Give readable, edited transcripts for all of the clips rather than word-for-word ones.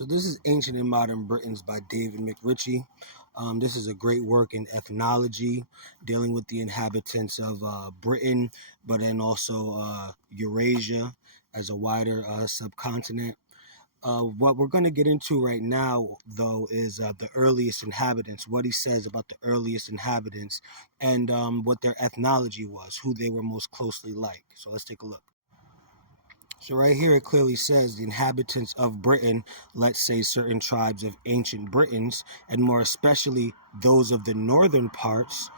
So this is Ancient and Modern Britons by David McRitchie. This is a great work in ethnology, dealing with the inhabitants of Britain, but then also Eurasia as a wider subcontinent. What we're going to get into right now, though, is the earliest inhabitants, what he says about the earliest inhabitants, and what their ethnology was, who they were most closely like. So let's take a look. So right here it clearly says the inhabitants of Britain, let's say certain tribes of ancient Britons, and more especially those of the northern parts,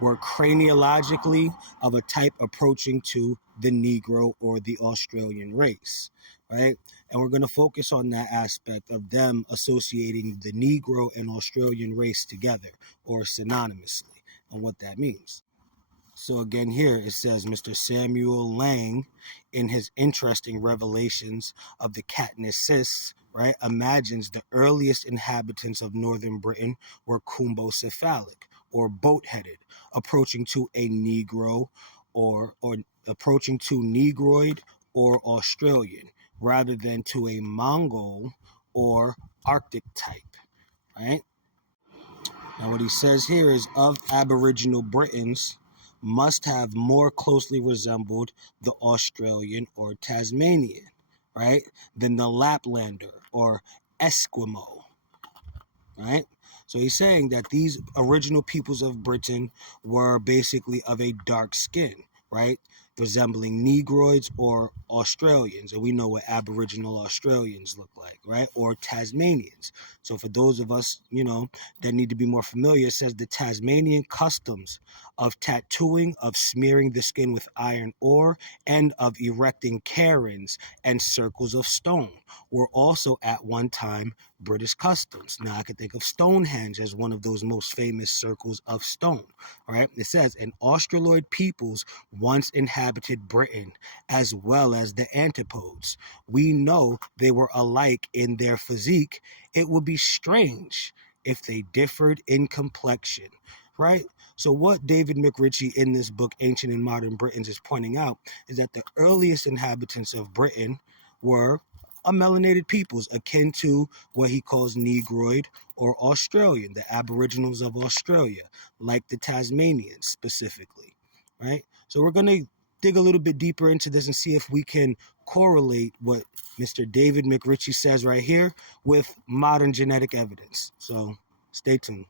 were craniologically of a type approaching to the Negro or the Australian race, right? And we're going to focus on that aspect of them associating the Negro and Australian race together or synonymously and what that means. So again, here it says Mr. Samuel Lang, in his interesting revelations of the Catnesis, right, imagines the earliest inhabitants of northern Britain were kumbocephalic, or boat-headed, approaching to a Negro or approaching to Negroid or Australian, rather than to a Mongol or Arctic type, right? Now, what he says here is of Aboriginal Britons must have more closely resembled the Australian or Tasmanian, right, than the Laplander or Eskimo, right? So he's saying that these original peoples of Britain were basically of a dark skin, right, resembling Negroids or Australians, and we know what Aboriginal Australians look like, right, or Tasmanians. So for those of us, that need to be more familiar, it says the Tasmanian customs of tattooing, of smearing the skin with iron ore, and of erecting cairns and circles of stone were also at one time British customs. Now I can think of Stonehenge as one of those most famous circles of stone, right? It says, and Australoid peoples once inhabited Britain, as well as the antipodes. We know they were alike in their physique. It would be strange if they differed in complexion, right? So what David McRitchie in this book, Ancient and Modern Britons, is pointing out is that the earliest inhabitants of Britain were a melanated peoples akin to what he calls Negroid or Australian, the Aboriginals of Australia, like the Tasmanians specifically, right? So we're going to dig a little bit deeper into this and see if we can correlate what Mr. David McRitchie says right here with modern genetic evidence. So stay tuned.